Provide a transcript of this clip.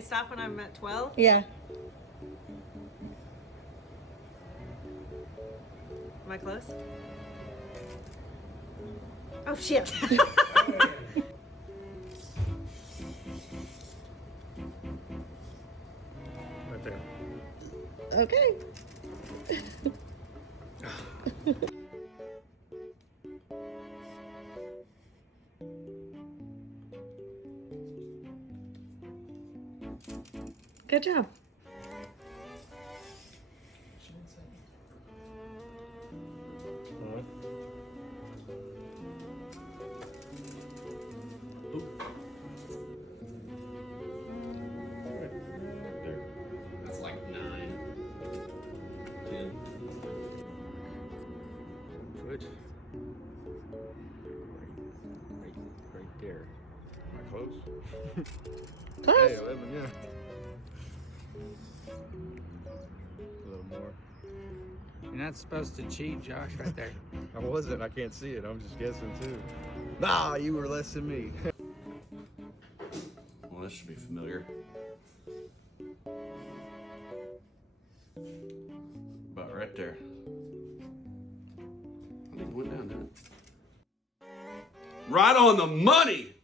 I stop when I'm at 12? Yeah. Am I close? Oh, shit. Right there. Okay. Good job. Alright. Oop. Right there. That's like 9, 10. Good. Right there. Am I close? Close. Hey, 11, yeah. A little more. You're not supposed to cheat, Josh, right there. I wasn't. I can't see it. I'm just guessing too. Nah, you were less than me. Well, this should be familiar. About right there. I think it went down, didn't it? Right on the money!